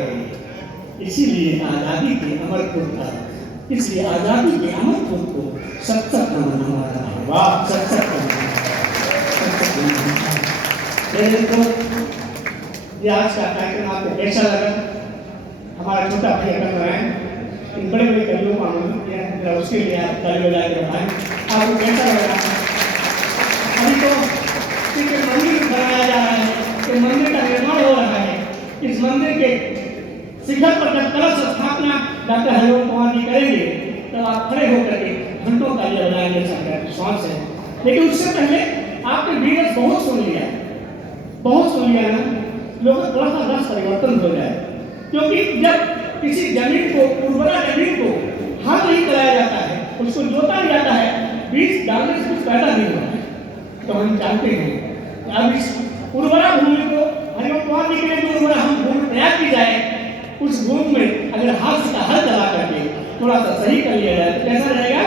है। इसीलिए आज़ादी के अमर पुरखा, इसलिए आज़ादी के अमर पुरख को सत्सक नमन हमारा है। वाह, सत्सक नमन। ये आज का कार्यक्रम आपको कैसा लगा? हमारा छोटा भाई कर रहा है, इन बड़े बड़े कवियों को आमंत्रित किया है, उसके लिए आप ताली बजा के बताएं आपको कैसा लगा। अभी तो मंदिर बनाया जा रहा है, कि मंदिर का निर्माण हो रहा है। इस मंदिर के शिखर पर जब कलश स्थापना डॉक्टर हरिओम कुमार जी करेंगे तो आप खड़े होकर के घंटों ताली बजाएंगे, सबका विश्वास है। लेकिन उससे पहले आपने वीडियोस बहुत सुन लिया ना, लोगों को थोड़ा सा रस परिवर्तन हो जाए, क्योंकि जब किसी जमीन को, उर्वरा जमीन को हल नहीं कराया जाता है, उसको जोता नहीं जाता है, बीज डालने से कुछ पैदा नहीं होता है। तो हम जानते हैं अब इस उर्वरा भूमि को हरिओम कुमार जी के लिए जो उर्वरा हम भूमि तैयार की जाए, उस भूमि में अगर हाथ का हल चला करके थोड़ा सा सही कर लिया जाए तो कैसा रहेगा।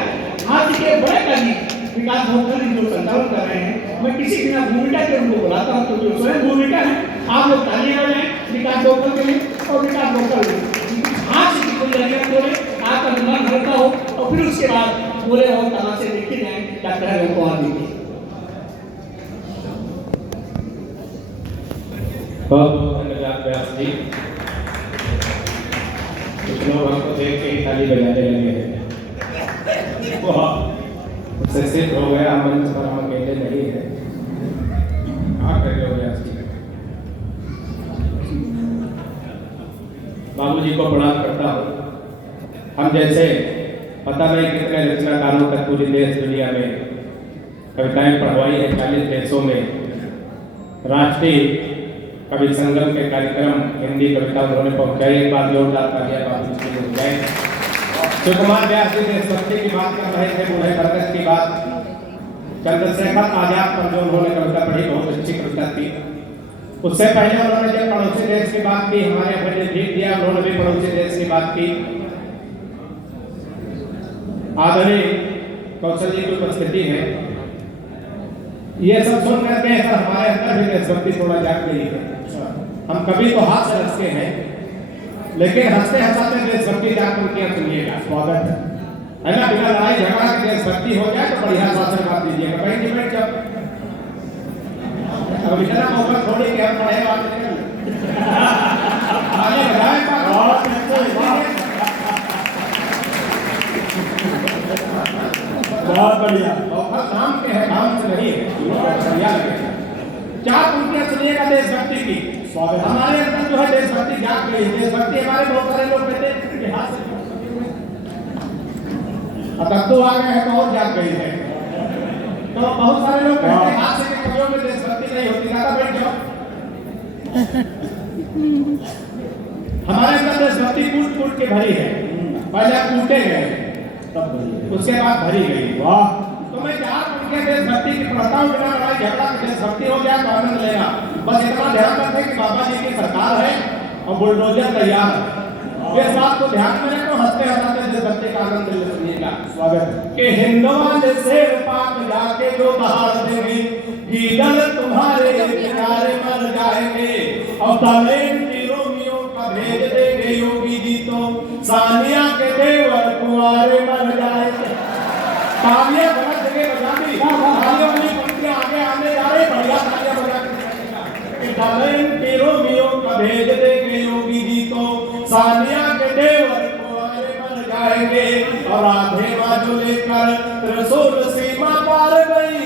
हाथ के बड़े कवि विकास भोगकर जो संचालन कर रहे हैं, मैं किसी बिना भूमिका के उनको बुलाता हूँ, तो जो स्वयं भूमिका है आप लोग तालियां बजाएं विकास भोगकर के लिए, और विकास भोगकर हाथ की कोई लड़ियां बोले, आपका दिमाग हल्का हो, और फिर उसके बाद बोले और तमाशे देखे जाए डॉक्टर हरिओम कुमार जी के। धन्यवाद व्यास जी। कुछ लोग हमको देख के ही ताली बजाने लगे हैं। उससे सिद्ध हो गया मंच पर हम अकेले नहीं है। हाँ कर रहे हो व्यास जी। बाबू जी को प्रणाम करता हूँ। हम जैसे पता नहीं कितने रचनाकारों तक पूरी देश दुनिया में कविताएं पढ़वाई है, 40 देशों में राष्ट्रीय कवि संगम के कार्यक्रम हिंदी कविता उन्होंने पहुंचाई। एक बार जोरदार तालियां बाबू जी हो जाए। सुकुमार व्यास जी देशभक्ति की बात कर रहे थे, बूढ़े बरगद की बात, चंद्रशेखर आजाद पर जो उन्होंने कविता पढ़ी बहुत अच्छी कविता थी। उससे पहले उन्होंने जब पड़ोसी देश की बात की, हमारे अपने भीख दिया, उन्होंने भी पड़ोसी देश की बात की। आदरणीय कौशल जी की उपस्थिति है, ये सब सुन करके हमारे अंदर भी देशभक्ति थोड़ा जाग गई है। हम कभी तो हाथ से हंसते हैं, लेकिन हंसते हंसाते देशभक्ति जागरूकता सुनिएगा। स्वागत है ना, बिना लड़ाई झगड़ा के देशभक्ति हो जाए तो बढ़िया शासन बात दीजिएगा। भाई डिबेट जब अब इतना मौका छोड़े कि हम पढ़े बात बहुत बढ़िया मौका काम के है, काम से नहीं है। बढ़िया लगेगा। 4 पंक्तियां सुनिएगा देशभक्ति की। हमारे अंदर जो है देशभक्ति जाग गई है। देशभक्ति हमारे बहुत सारे लोग कहते हैं इतिहास अब तो आ गए हैं तो और जाग गई है। तो बहुत सारे लोग कहते हैं हाथ से के कवियों में देशभक्ति नहीं होती। ज्यादा बैठ जाओ। हमारे अंदर देशभक्ति कूट कूट के भरी है। पहले कूटे गए, तब उसके बाद भरी गई। वाह। तो मैं 4 पंक्तियां देशभक्ति की पढ़ता हूँ, बिना लड़ाई झगड़ा के देशभक्ति हो जाए तो आनंद लेना। बस इतना ध्यान रखें कि बाबा जी की सरकार है और बुलडोजर तैयार है। इस बात को ध्यान में रखो, हंसते हंसाते देशभक्ति का आनंद ले सुनिएगा। स्वागत कि हिंदुवान से पाक जाके जो दहाड़ देंगे, गीदड़ तुम्हारे किनारे मर जाएंगे, और तालेन की रोमियों का भेज देंगे योगी जी तो सानिया के देवर कुंवारे मर जाएंगे। तालियां बना देंगे बजानी, तालियों वाली पंक्तियां आगे आने जा रही, बढ़िया तालियां बजा के तालेन की रोमियों का भेज देंगे योगी जी तो सानिया के देवर कुंवारे मर जाएंगे, और आधे बाजू लेकर रसूल सीमा पार गई,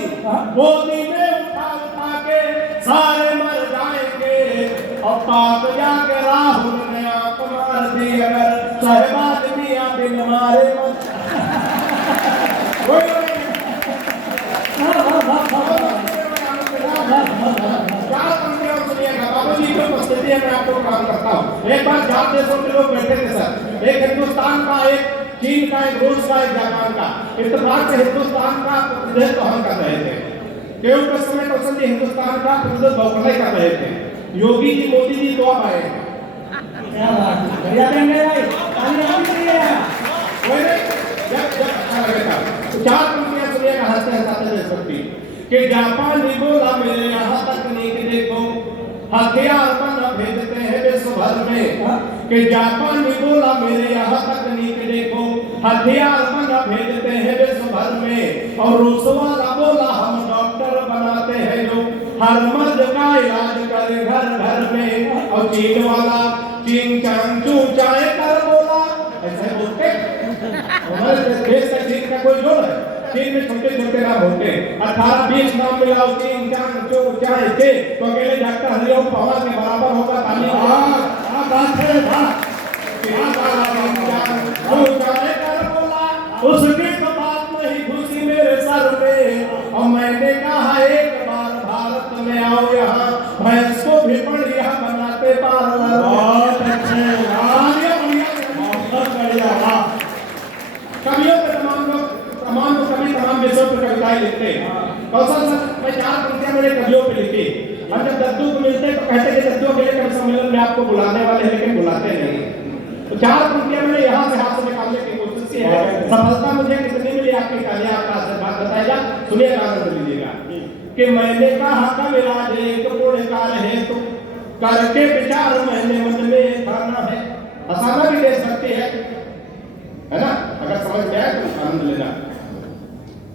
गोदी में उठा उठा के सारे मर जाएंगे, और पाक जाके राहुल ने आंख मार दी अगर सहबाज मियां बिन मारे मैं आपको काम करता हूँ। एक बार 4 देशों के लोग बैठे थे सर, एक हिंदुस्तान का, एक चीन का, एक रूस का, एक जापान का। इत्तेफाक से हिंदुस्तान का प्रतिनिधित्व हम कर रहे थे, केवल उस समय कौशल जी हिंदुस्तान का प्रतिनिधित्व भोपाल कर रहे थे। योगी जी, मोदी जी तो अब आए। क्या बात है, बढ़िया करेंगे भाई, तालियां बजाइए। कोई नहीं, जब अच्छा लगेगा। 4 पंक्तियां सुनिएगा हंसते हंसाते देशभक्ति कि जापानी बोला मेरे यहाँ तकनीक देखो, हथियार बना भेजते हैं हैं विश्व भर में कि जापान ने बोला मेरे यहाँ तकनीक देखो, हथियार बना भेजते हैं विश्व भर में, और रूस वाला बोला हम डॉक्टर बनाते हैं जो हर मर्द का इलाज करे घर घर में, और चीन वाला चीन चांग चू चाय कर बोला, ऐसे बोलते हमारे देश का चीन का कोई जोड़ है? चीन में छोटे छोटे नाम होते हैं, 18-20 नाम मिलाओ चीन चांग चू चाय के तो अकेले डॉक्टर हरिओम पवार के बराबर होगा। ताली क्या बात है, उसकी तो बात नहीं घुसी मेरे सर में, और मैंने कहा एक बार भारत में आओ यहाँ भैंस को भी बढ़िया बनाते पार्लर। बहुत अच्छे, बहुत बढ़िया। कवियों पे तमाम विषयों पर कविताएं लिखते हैं। कौशल सर, मैं 4 पंक्तियां मेरे कवियों पे लिखी। हम जब दद्दू को मिलते तो कहते कि दद्दू अकेले कवि सम्मेलन में आपको बुलाने वाले हैं, लेकिन बुलाते नहीं। तो 4 पंक्तियां मैंने यहाँ से हाथ से निकालने की कोशिश की है। सफलता मुझे कितनी मिली आपकी तालियां, आपका आशीर्वाद बताएगा, सुनिएगा, आनंद लीजिएगा। कि मैंने कहा कविराज एक पुरस्कार है तो करके विचार मैंने मन में ठाना है। हंसाना भी देशभक्ति है ना? अगर समझ में आए तो आनंद लेना।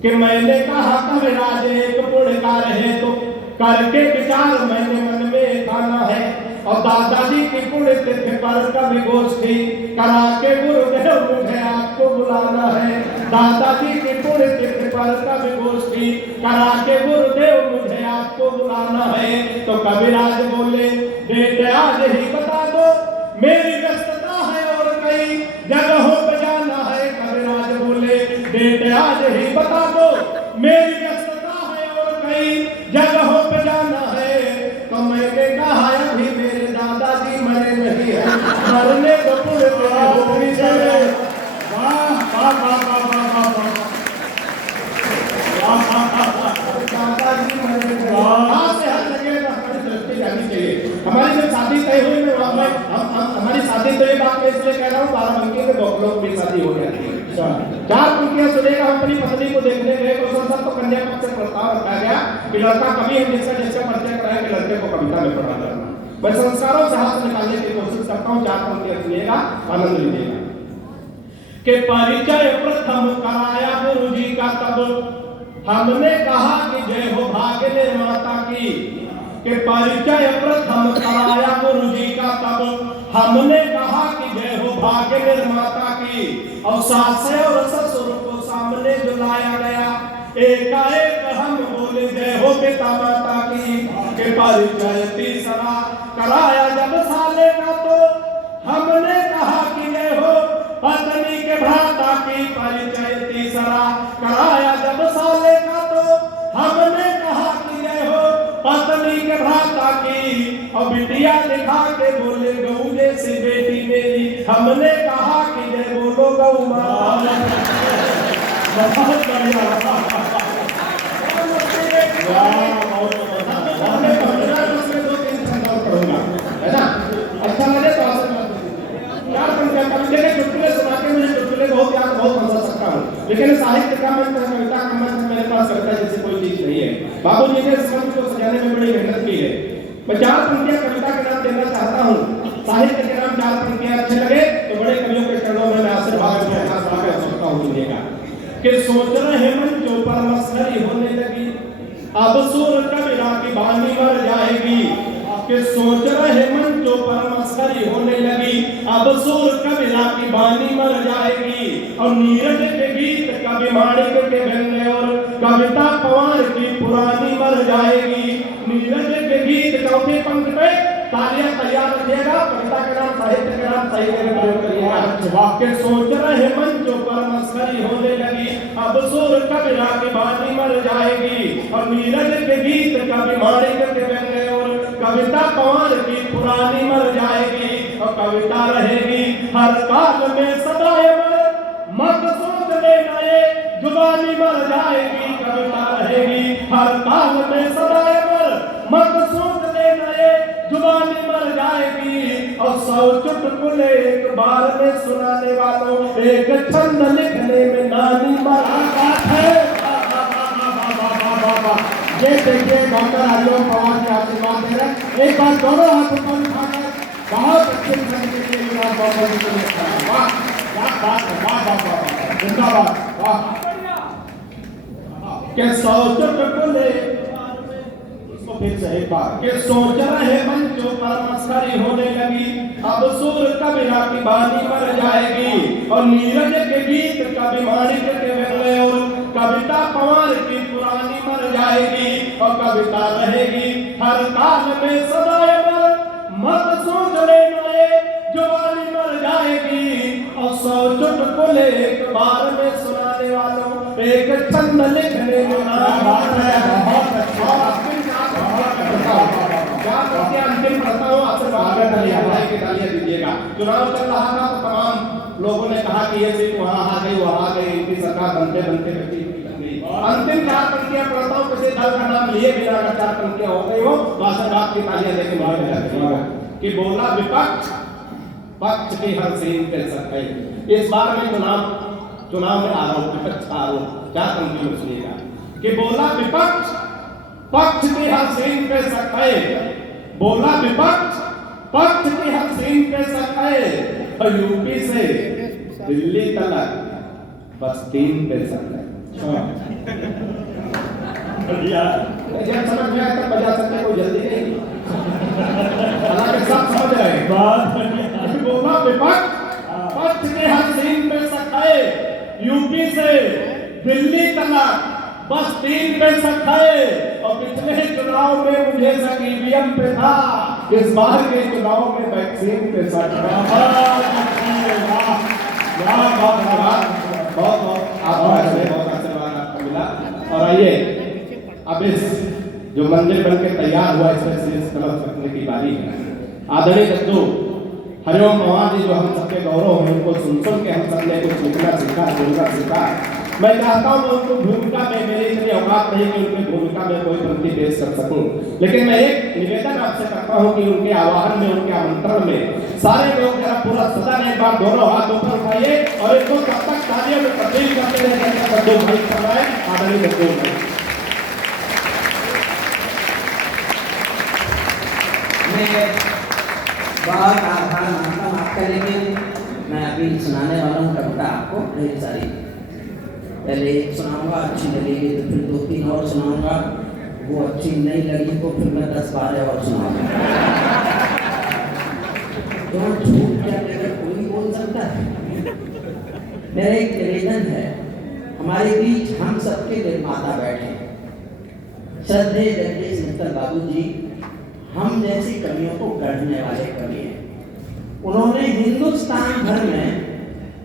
कि मैंने कहा कविराज एक पुरस्कार है तो करके विचार मैंने मन में ठाना है, और दादाजी की पुण्यतिथि पर कवि गोष्ठी करा के गुरुदेव मुझे आपको बुलाना है। दादाजी की पुण्यतिथि पर कवि गोष्ठी करा के गुरुदेव मुझे आपको बुलाना है। तो कविराज बोले बेटे आज ही बता दो, मेरी व्यस्तता है और कई जगहों पर जाना है। कविराज बोले बेटे आज ही बता दो, मेरी व्यस्तता है और कई जगहों पर जाना है। तो मैंने कहा अभी मेरे दादाजी मरे नहीं है, मरने को पूरे होगी से। वाह वाह वाह वाह वाह दादाजी मरे नहीं, वहाँ से हर जगह हमारी दृष्टि जानी चाहिए। हमारी जब शादी तय हुई मैं वहाँ हमारी शादी तो ये बात मैं इसलिए कह रहा हूँ, बाराबंकी में 2 लोग की शादी हो जाती है। 4 पंक्तियां सुनेगा। हम अपनी पत्नी को देखने गए तो कन्या पक्ष से प्रस्ताव रखा गया कि लड़का कवि है, जिसका परिचय कराया कि लड़के को कविता में पढ़ा जाना। मैं संस्कारों से हाथ निकालने की कोशिश करता हूँ। 4 पंक्तियां सुनिएगा, आनंद लीजिएगा। कि परिचय प्रथम कराया गुरु जी का तब हमने कहा कि जय हो भाग्य निर्माता की। कि परिचय प्रथम कराया गुरु जी का तब हमने कहा कि जय हो भाग्य निर्माता की, और सास और ससुर को सामने जुलाया गया, एकाएक हम बोले जय हो पिता माता की। के परिचय तीसरा कराया जब साले का तो हमने कहा कि जय हो पत्नी के भ्राता की। परिचय तीसरा कराया जब साले का तो हमने कहा कि जय हो पत्नी के भ्राता की। और बिटिया दिखा के बोले गऊ जैसी बेटी मेरी, हमने कहा कि जय बोलो गऊ माता। बहुत बढ़िया, है ना? अच्छा लगे तो चुटकुले सुना के मुझे चुटकुले बहुत याद बहुत हंसा सकता हूँ, लेकिन साहित्य का मन कविता का मन मेरे पास कविता जैसी कोई चीज नहीं है। बाबू जी ने इस मंच को सजाने में बड़ी मेहनत की है। मैं 4 पंक्तियां कविता के नाम देना चाहता हूँ। साहित्य के नाम 4 पंक्तियां अच्छे लगे तो बड़े कवियों के चरणों में मैं आशीर्वाद कर सकता हूँ। सुनिएगा। कि सोच रहे मंचों पर मसखरी होने लगी, अब सूर कबीरा की बानी मर जाएगी। कि सोच रहे मंचों पर मसखरी होने लगी, अब सूर कबीरा की बानी मर जाएगी। और नीरज के गीत कवि माणिक के व्यंग्य और कविता पवार की पुरानी मर जाएगी। नीरज के गीत चौथे पंक्ति पे तालियां तैयार रखिएगा। कविता के नाम साहित्य के नाम सही करके प्रयोग करिएगा। वाक्य सोच रहे मंचों पर मसखरी होने लगी, अब सूर कबीरा की बानी मर जाएगी। और नीरज के गीत कवि माणिक के व्यंग्य और कविता पवार की पुरानी मर जाएगी। और कविता रहेगी हर काल में सदाएं, मत सोच लेना ये जुबानी मर जाएगी। कविता रहेगी हर काल में सदाएं, मत सोच लेना ये जुबानी मर जाएगी। और 100 चुटकुले एक बार में सुनाने वालों, एक छंद लिखने में नानी मर है। ये देखिए डॉक्टर हरिओम पवार के आशीर्वाद दे रहे हैं। एक बार दोनों हाथ ऊपर उठाकर बहुत अच्छे तरीके से गुलाम बाबा जी को लिखा है। वाह क्या बात है, वाह वाह वाह वाह, जिंदाबाद, वाह। के सोच ले इसको फिर से एक बार के सोच रहे मंचों पर मस्करी होने लगी, अब सुर कबीरा की बानी मर जाएगी और नीरज के गीत कवि माणिक के वेले और कविता पवार की पुरानी मर जाएगी और कविता रहेगी हर काल में सदा अमर। मत सोच लेना ये जवानी मर जाएगी और सौ चुटकुले एक बार में सुनाने वालों एक छंद लिखने में बात है। बहुत अच्छा, क्या करके अंतिम करता हूँ आपसे बात की तालियां दीजिएगा। चुनाव चल रहा था तो तमाम लोगों ने कहा कि ये सीट वहाँ आ गई, वहाँ आ गई, इनकी सरकार बनते बनते अंतिम 4 पंक्तियां पढ़ता हूँ, किसी दल का नाम लिए बिना अगर 4 पंक्तियां हो गई हो तो आशीर्वाद की तालियां देके बाहर जाते हैं कि बोला विपक्ष पक्ष की हर सीन पे सके। इस बार में चुनाव में आरोप, विपक्ष का आरोप 4 पंक्तियों में सुनिएगा कि बोला विपक्ष पक्ष की हर सीन पे सके, बोला विपक्ष पक्ष की हर सीन पे सके और यूपी से दिल्ली तक बस 3 पे सके। जब समझ में आया तब बजा सकते, कोई जल्दी नहीं, हालांकि सब समझ रहे हैं। बोला विपक्ष पक्ष के हर सीन पे सके, यूपी से दिल्ली तक बस 3 पे सके और पिछले चुनाव में मुझे ईवीएम पे था, इस बार के चुनाव में वैक्सीन पे बहुत आशीर्वाद आपको मिला। और आइए अब इस जो मंदिर बन के तैयार हुआ इसमें शीर्ष कलश रखने की बारी है। आदरणीय दत्तू हरिओम पवार जी जो हम सबके गौरव हैं, उनको सुन के हम सबने कुछ लिखना सीखा, बोलना सीखा। मैं चाहता हूँ उनको भूमिका में, मेरी इतनी औकात नहीं कि उनकी भूमिका में कोई पंक्ति पेश कर सकूं, लेकिन मैं एक निवेदन आपसे करता हूँ कि उनके आवाहन में, उनके आमंत्रण में सारे लोग जरा पूरा सदन एक बार दोनों हाथ ऊपर उठाइए और इनको तब तक तालियों में तब्दील करते रहे जब तक दो भाई कर रहे हैं। आदरणीय दत्तू बहुत आभार मानता हूँ आपका, लेकिन मैं अभी सुनाने वाला हूँ कविता आपको ढेर सारी। पहले एक सुनाऊंगा, अच्छी लगेगी तो फिर 2-3 और सुनाऊंगा, वो अच्छी नहीं लगी तो फिर मैं 10-12 और सुनाऊंगा। तो झूठ क्या अगर कोई बोल सकता है। मेरा एक निवेदन है, हमारे बीच हम सबके निर्माता बैठे, श्रद्धेय जगदीश मित्तल बाबू जी हम जैसी कवियों को गढ़ने वाले कवि हैं। उन्होंने हिंदुस्तान